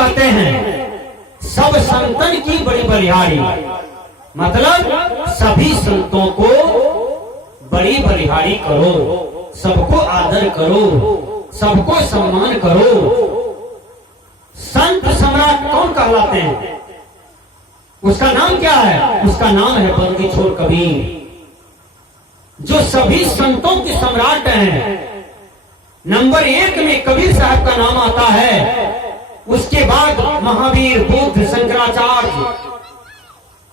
कहते हैं सब संतन की बड़ी बलिहारी, मतलब सभी संतों को बड़ी बलिहारी करो, सबको आदर करो, सबको सम्मान करो। संत सम्राट कौन कहलाते हैं? उसका नाम क्या है? उसका नाम है बंदी छोड़ कबीर, जो सभी संतों के सम्राट हैं। नंबर 1 में कबीर साहब का नाम आता है, उसके बाद महावीर, बुद्ध, शंकराचार्य,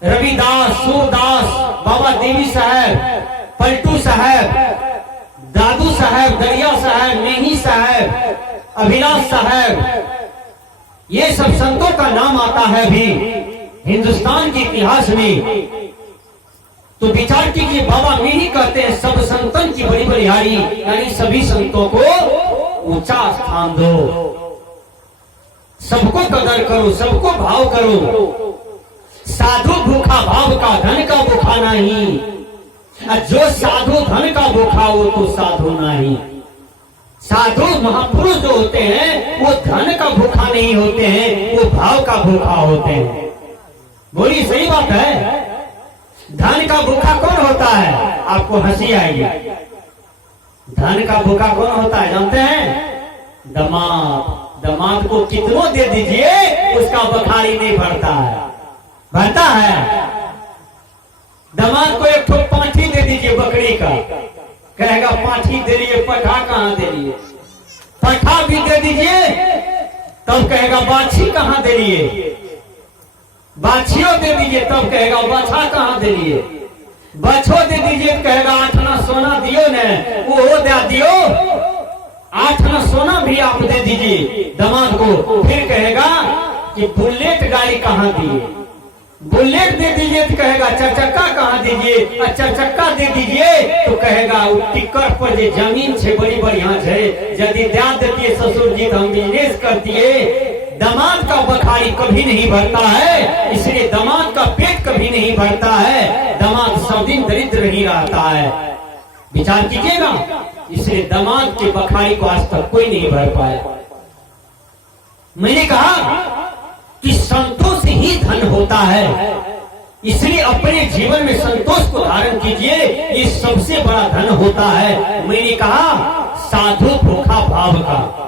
रविदास, सूरदास, बाबा देवी साहब, पलटू साहब, दादू साहब, दरिया साहब, नेही साहब, अभिलाष साहब, ये सब संतों का नाम आता है भी हिंदुस्तान के इतिहास में। तो विचार कीजिए, बाबा नेही कहते हैं सब संतन की बड़ी बलिहारी, यानी सभी संतों को ऊंचा स्थान दो, सबको कदर करो, सबको भाव करो। साधु भूखा भाव का, धन का भूखा नहीं। जो साधु धन का भूखा हो तो साधु नहीं। साधु महापुरुष जो होते हैं वो धन का भूखा नहीं होते हैं, वो भाव का भूखा होते हैं। बोलिए, सही बात है? धन का भूखा कौन होता है? आपको हंसी आएगी। धन का भूखा कौन होता है जानते हैं? दमाद। दमाद को कितनों दे दीजिए उसका बखारी नहीं भरता है। भरता है? दमाद को एक ठो पाठी दे दीजिए बकरी का, कहेगा पाठी दे लिए, पठा कहाँ दे लिए? पठा भी दे दीजिए तब कहेगा बाछी कहाँ दे लिए? बाछियों दे दीजिए तब कहेगा बछा कहाँ दे लिए? बछो दे दीजिए कहेगा 8 आना सोना दियो ने, वो दे दियो 8 आना सोना भी आप दे दीजिए दामाद को। फिर कहेगा कि बुलेट गाड़ी कहाँ दिए? बुलेट दे दीजिए तो कहेगा चरचक्का कहाँ दीजिए? चरचक्का दे दीजिए तो कहेगा टिक्कर पर जो जमीन छे बड़ी बढ़िया है, यदि दे देती ससुर जी हम बिजनेस करती। दामाद का बखारी कभी नहीं भरता है, इसलिए दामाद का पेट कभी नहीं भरता है। दामाद सब दिन दरिद्र ही रहता है। विचार कीजिएगा, इसलिए दामाद के बखारी को आज तक कोई नहीं भर पाया। मैंने कहा कि संतोष ही धन होता है, इसलिए अपने जीवन में संतोष को धारण कीजिए, ये सबसे बड़ा धन होता है। मैंने कहा साधु भूखा भाव का,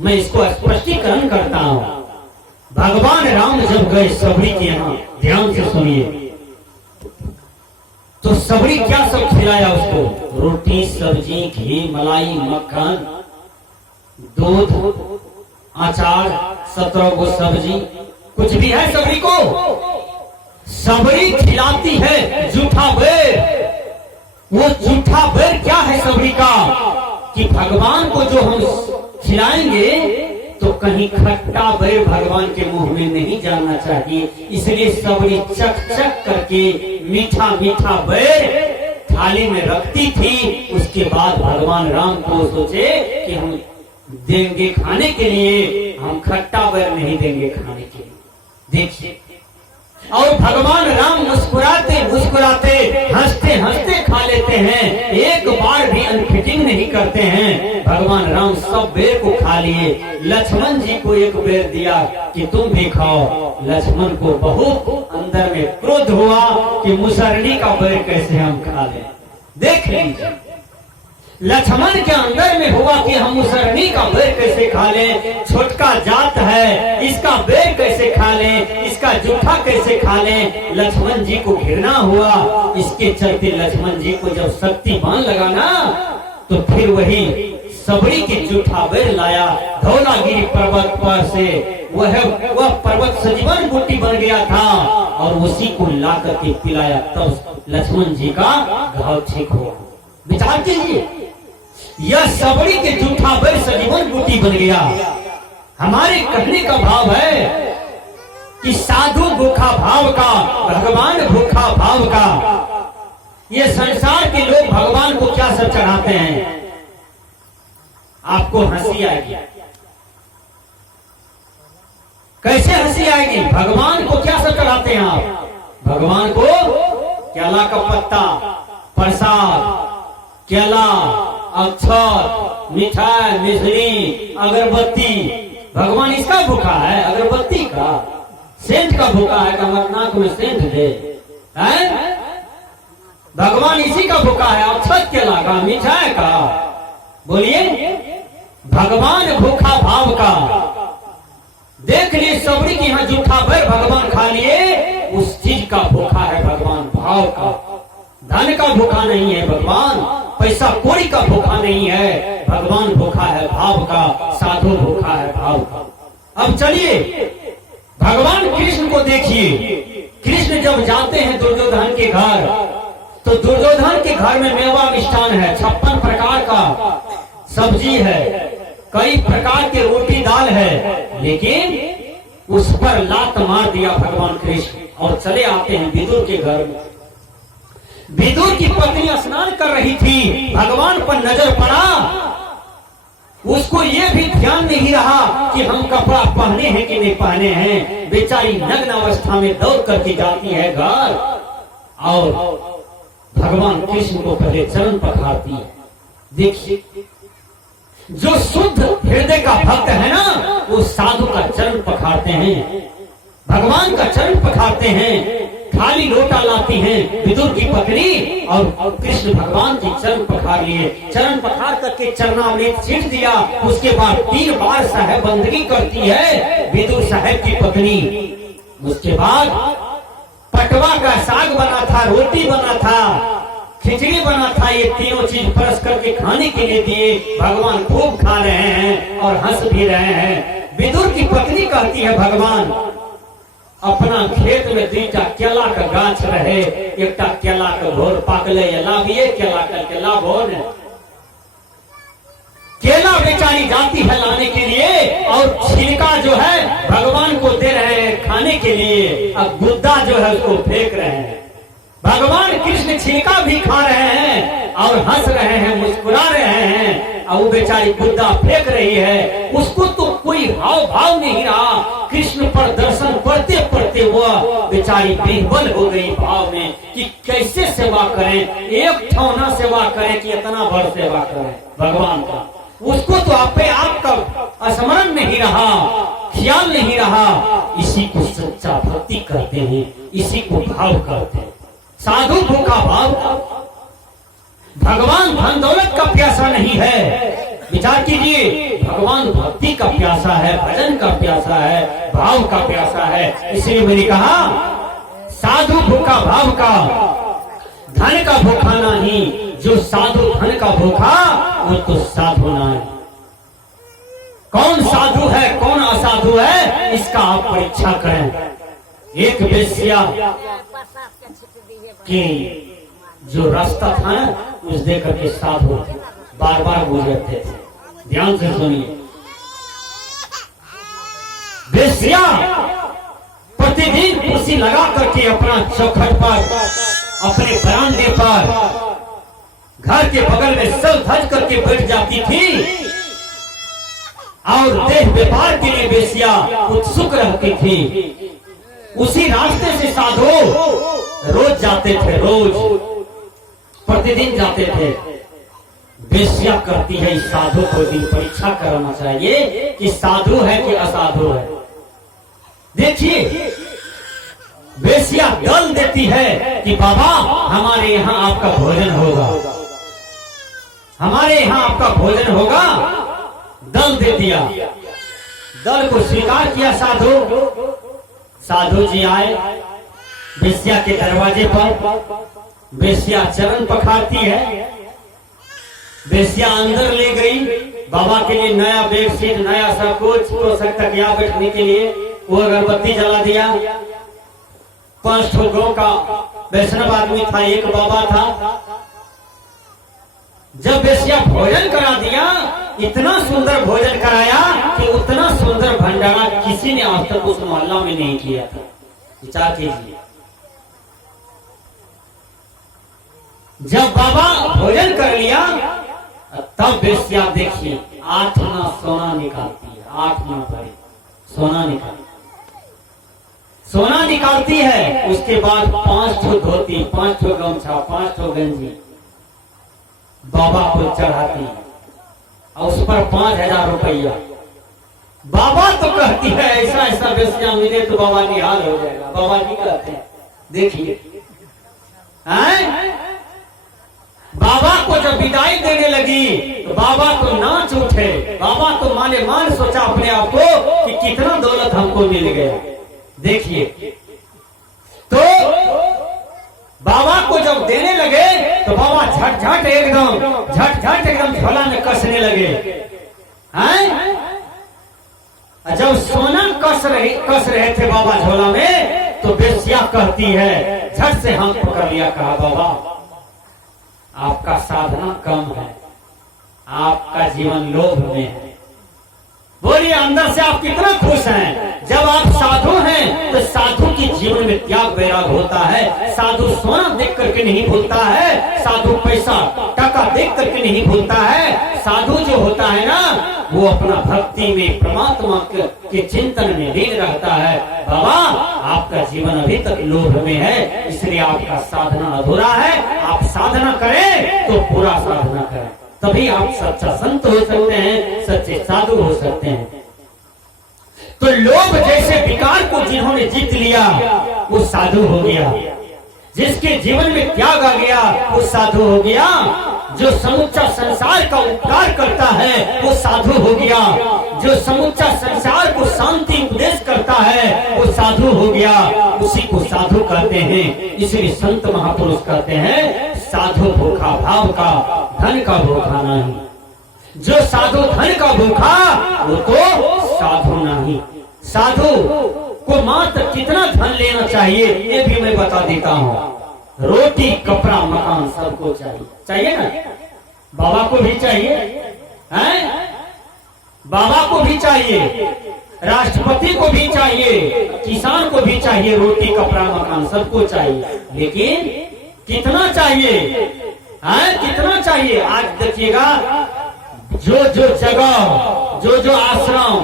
मैं इसको स्पष्टीकरण करता हूं। भगवान राम जब गए सबरी के यहाँ, ध्यान से सुनिए, तो सबरी क्या सब खिलाया उसको? रोटी, सब्जी, घी, मलाई, मक्खन, दूध, अचार, 17 गो सब्जी, कुछ भी है सबरी को। सबरी खिलाती है जूठा बेर। वो जूठा बेर क्या है सबरी का? कि भगवान को जो हम खिलाएंगे तो कहीं खट्टा बेर भगवान के मुंह में नहीं जाना चाहिए, इसलिए सबरी चक चक करके मीठा मीठा बेर थाली में रखती थी। उसके बाद भगवान राम को सोचे कि हम देंगे खाने के लिए, हम खट्टा बेर नहीं देंगे खाने के लिए। देखिए, और भगवान राम मुस्कुराते मुस्कुराते, हंसते हंसते खा लेते हैं, एक बार भी अनफिटिंग नहीं करते हैं। भगवान राम सब बेर को खा लिए। लक्ष्मण जी को एक बेर दिया कि तुम भी खाओ। लक्ष्मण को बहुत अंदर में क्रोध हुआ कि मुसरनी का बेर कैसे हम खा लें। देख लीजिए, लक्ष्मण के अंदर में हुआ कि हम मुसरनी का बेर कैसे खा लें, छोटका जात है, इसका बेर कैसे खा लें, इसका जूठा कैसे खा लें। लक्ष्मण जी को घृणा हुआ। इसके चलते लक्ष्मण जी को जब शक्तिमान लगा ना, तो फिर वही सबरी के जूठा बेर लाया धौलागिरी पर्वत पर से। वह पर्वत सजीवन बूटी बन गया था और उसी को ला करके पिलाया, तब लक्ष्मण जी का घाव ठीक हुआ। विचार कीजिए, यह सबरी के जूठा बेर सजीवन बूटी बन गया। हमारे कहने का भाव है कि साधु भूखा भाव का, भगवान भूखा भाव का। ये संसार के लोग भगवान को क्या सब चढ़ाते हैं? आपको हंसी आएगी। कैसे हंसी आएगी? भगवान को क्या सब चढ़ाते हैं आप? भगवान को केला का पत्ता, प्रसाद, केला, अक्षर, मिठाई, मिश्री, अगरबत्ती, भगवान इसका भूखा है, अगरबत्ती का, सेंट का भूखा है, कमर नाक में सेंट दे है? भगवान इसी का भूखा है, अक्षत केला का, मिठाई का। बोलिए, भगवान भूखा भाव का। देख लिए सबड़ी की यहाँ जूठा भर भगवान खा लिए, उस चीज का भूखा है भगवान, भाव का। धन का भूखा नहीं है भगवान, पैसा कौड़ी का भूखा नहीं है भगवान, भूखा है भाव का, साधु भूखा है भाव का। अब चलिए भगवान कृष्ण को देखिए। कृष्ण जब जाते हैं दुर्योधन के घर, तो दुर्योधन के घर में मेवा मिष्ठान है, 56 प्रकार का सब्जी है, कई प्रकार के रोटी दाल है, लेकिन उस पर लात मार दिया भगवान कृष्ण और चले आते हैं विदुर के घर में। विदुर की पत्नी स्नान कर रही थी, भगवान पर नजर पड़ा, उसको ये भी ध्यान नहीं रहा कि हम कपड़ा पहने हैं कि नहीं पहने हैं। बेचारी नग्न अवस्था में दौड़ करके जाती है घर और भगवान कृष्ण को पहले चरण पखारती है। देखिए, जो शुद्ध हृदय का भक्त है ना, वो साधु का चरण पखारते हैं, भगवान का चरण पखारते हैं, खाली लोटा लाती हैं विदुर की पत्नी और कृष्ण भगवान की चरण पखार लिए। चरण पखार करके चरणामृत छींट दिया। उसके बाद 3 बार साहब बंदगी करती है विदुर साहब की पत्नी। उसके बाद पटवा का साग बना था, रोटी बना था, खिचड़ी बना था, ये तीनों चीज परस करके खाने के लिए दिए। भगवान खूब खा रहे हैं और हंस भी रहे हैं। विदुर की पत्नी कहती है, भगवान अपना खेत में 2टा केला का गाछ रहे, 1टा केला का भोर पाकले, लाभिए केला का केला भोर। केला बेचारी जाती है लाने के लिए और छिलका जो है भगवान को दे रहे हैं खाने के लिए, अब गुद्दा जो है उसको फेंक रहे हैं। भगवान कृष्ण छिलका भी खा रहे हैं और हंस रहे हैं, मुस्कुरा रहे हैं, और वो बेचारी गुद्दा फेंक रही है। उसको तो कोई हाव भाव नहीं रहा। कृष्ण पर दर्शन पड़ते पड़ते वह बेचारी बेबल हो गई भाव में कि कैसे सेवा करें, एक ठौना सेवा करें कि इतना बड़ सेवा करें भगवान का। उसको तो अपने आप का स्मरण नहीं रहा, ख्याल नहीं रहा। इसी को सच्चा भक्ति करते हैं, इसी को भाव करते हैं, साधु भूखा भाव। भगवान धन दौलत का प्यासा नहीं है, विचार कीजिए, भगवान भक्ति का प्यासा है, भजन का प्यासा है, भाव का प्यासा है। इसलिए मैंने कहा साधु भूखा भाव का, धन का भूखा नहीं। जो साधु धन का भूखा वो तो साधु नहीं। कौन साधु है कौन असाधु है, इसका आप परीक्षा करें। एक वेश्या कि जो रास्ता था ना, उस देख करके साधु बार बार गुजरते थे। ध्यान से सुनिए, वेश्या प्रतिदिन कुर्सी लगा करके अपना चौखट पर, अपने बरामदे पर, घर के बगल में सर धज करके बैठ जाती थी और देह व्यापार के लिए वेश्या उत्सुक रहती थी। उसी रास्ते से साधु रोज जाते थे, रोज प्रतिदिन जाते थे। वेश्या करती है इस साधु को दिन परीक्षा कराना चाहिए कि साधु है कि असाधु है। देखिए, वेश्या दल देती है कि बाबा हमारे यहाँ आपका भोजन होगा, हमारे यहाँ आपका भोजन होगा। दल दे दिया, दल को स्वीकार किया साधु। साधु जी आए वेश्या के दरवाजे पर, वेश्या चरण पखारती है। वेश्या अंदर ले गई, बाबा के लिए नया बेडशीट, नया सब कुछ, तो तकिया बैठने के लिए वो अगरबत्ती जला दिया। 5 ठो का वैष्णव आदमी था, एक बाबा था। जब वेश्या भोजन करा दिया, इतना सुंदर भोजन कराया कि उतना सुंदर भंडारा किसी ने आज तक उस मोहल्ला में नहीं किया था। विचार कीजिए, जब बाबा भोजन कर लिया तब वेश्या देखिए 8 आना सोना निकालती है, 8 आना भरी सोना निकालती है। उसके बाद 5 ठो धोती, 5 ठो गमछा, 5 ठो गंजी बाबा को चढ़ाती है और उस पर 5000 रुपया बाबा तो कहती है ऐसा ऐसा वेश्या मिले तो बाबा निहाल हो जाएगा। बाबा जी कहते हैं देखिए, बाबा को जब विदाई देने लगी तो बाबा तो नाच उठे। बाबा तो माने मान सोचा अपने आप को कि कितना दौलत हमको मिल गया। देखिए तो बाबा को जब देने लगे तो बाबा झट झट एकदम झोला में कसने लगे। हैं? जब सोना कस रहे थे बाबा झोला में तो बेसिया कहती है, झट से हाथ पकड़ लिया, कहा बाबा आपका साधना कम है, आपका जीवन लोभ में है। बोलिए अंदर से आप कितना खुश हैं। जब आप साधु हैं तो साधु की जीवन में त्याग वैराग होता है। साधु सोना देख करके नहीं भूलता है, साधु पैसा टका देख करके नहीं भूलता है। साधु जो होता है ना वो अपना भक्ति में परमात्मा के चिंतन में लीन रहता है। बाबा आपका जीवन अभी तक लोभ में है, इसलिए आपका साधना अधूरा है। आप साधना करें तो पूरा साधना करें, तभी आप सच्चा संत हो सकते हैं, सच्चे साधु हो सकते हैं। तो लोभ जैसे विकार को जिन्होंने जीत लिया वो साधु हो गया। जिसके जीवन में त्याग आ गया वो साधु हो गया। जो समूचा संसार का उपकार करता है वो साधु हो गया। जो समूचा संसार को शांति उपदेश करता है वो साधु हो गया। उसी को साधु कहते हैं। इसलिए संत महापुरुष कहते हैं साधु भूखा भाव का, धन का भूखा नहीं। जो साधु धन का भूखा वो तो साधु नहीं। साधु को मात्र कितना धन लेना चाहिए ये भी मैं बता देता हूँ। रोटी कपड़ा मकान सबको चाहिए ना। बाबा को भी चाहिए, हैं? बाबा को भी चाहिए, राष्ट्रपति को भी चाहिए, किसान को भी चाहिए, रोटी कपड़ा मकान सबको चाहिए। लेकिन कितना चाहिए, हैं? कितना चाहिए? आज देखिएगा जो जगह, जो आश्रम,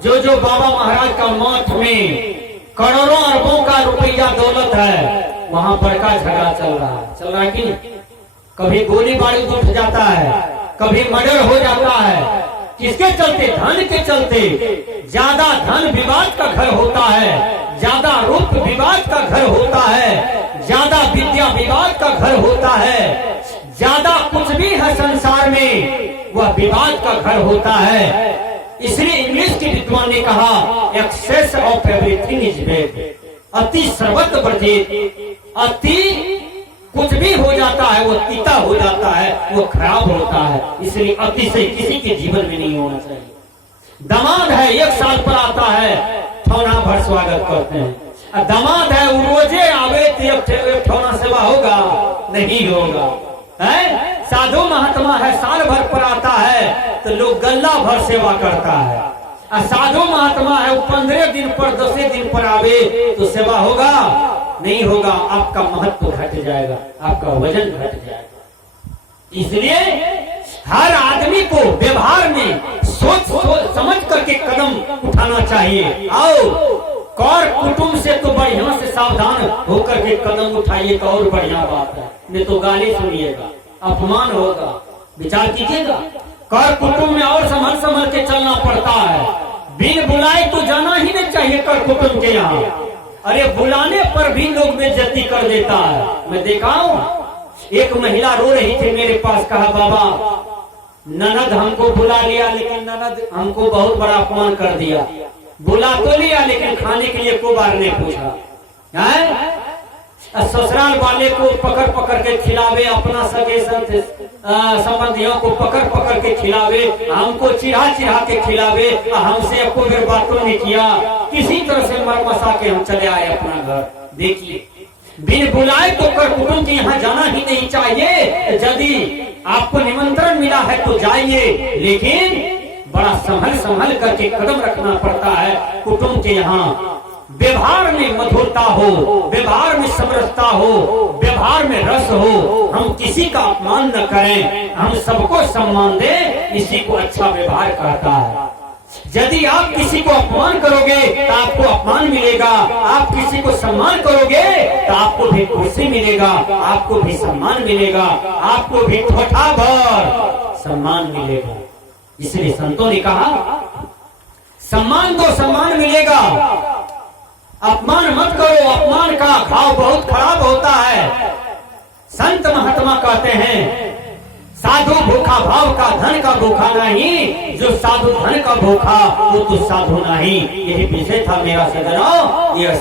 जो बाबा महाराज का मठ में करोड़ों अरबों का रुपया दौलत है, वहां बड़का झगड़ा चल रहा है कि नहीं? कभी गोली बारूद उठ जाता है, कभी मर्डर हो जाता है। किसके चलते? धन के चलते। ज्यादा धन विवाद का घर होता है, ज्यादा रूप विवाद का घर होता है, ज्यादा विद्या विवाद का घर होता है, ज्यादा कुछ भी है संसार में वह विवाद का घर होता है। इसलिए इंग्लिश के विद्वान ने कहा excess of everything is bad, अति सर्वत्र वर्जित। अति कुछ भी हो जाता है वो तीता हो जाता है, वो खराब होता है। इसलिए अति से किसी के जीवन में नहीं होना चाहिए। दामाद है 1 साल पर आता है, ठौना भर स्वागत करते हैं। दामाद है रोजे आवे ठौना सेवा होगा नहीं होगा, है? साधु महात्मा है साल भर पर आता है तो लोग गल्ला भर सेवा करता है। साधु महात्मा है वो 15 दिन पर 10 दिन पर आवे तो सेवा होगा नहीं होगा। आपका महत्व घट जाएगा, आपका वजन घट जाएगा। इसलिए हर आदमी को व्यवहार में सोच समझ करके कदम उठाना चाहिए। आओ कर कुटुंब से तो बढ़िया से सावधान होकर के कदम उठाइए तो और बढ़िया बात है, नहीं तो गाली सुनिएगा, अपमान होगा। विचार कीजिएगा, कर कुटुंब में और संभल के चलना पड़ता है। बिन बुलाए तो जाना ही नहीं चाहिए कर कुटुंब के यहाँ। अरे बुलाने पर भी लोग बेइज्जती कर देता है। मैं देखा हूँ, एक महिला रो रही थी मेरे पास, कहा बाबा ननद हमको बुला लिया लेकिन ननद हमको बहुत बड़ा अपमान कर दिया। बुला तो लिया लेकिन खाने के लिए को बार नहीं पूछा, है? ससुराल वाले को पकड़ के खिलावे, अपना सगे संबंधियों को पकड़ के खिलावे, हमको चिढ़ा के खिलावे, हमसे आपको मेरे बातों ने किया। किसी तरह से मरमसा के हम चले आए अपना घर। देखिए बिन बुलाए तो कर कुटुंब के यहाँ जाना ही नहीं चाहिए। यदि आपको निमंत्रण मिला है तो जाइए, लेकिन बड़ा संभल करके कदम रखना पड़ता है। कुटुंब के यहाँ व्यवहार में मधुरता हो, व्यवहार में समरसता हो, व्यवहार में रस हो। हम किसी का अपमान न करें, हम सबको सम्मान दें, इसी को अच्छा व्यवहार कहता है। यदि आप किसी को अपमान करोगे तो आपको अपमान मिलेगा, आप किसी को सम्मान करोगे तो आपको भी खुशी मिलेगा, आपको भी सम्मान मिलेगा, आपको भी ठोठा भर सम्मान मिलेगा। इसलिए संतों ने कहा सम्मान दो, सम्मान मिलेगा। अपमान मत करो, अपमान का घाव बहुत खराब होता है। संत महात्मा कहते हैं साधु भूखा भाव का, धन का भूखा नहीं। जो साधु धन का भूखा वो तो साधु नहीं। यही विषय था मेरा सजनों। ये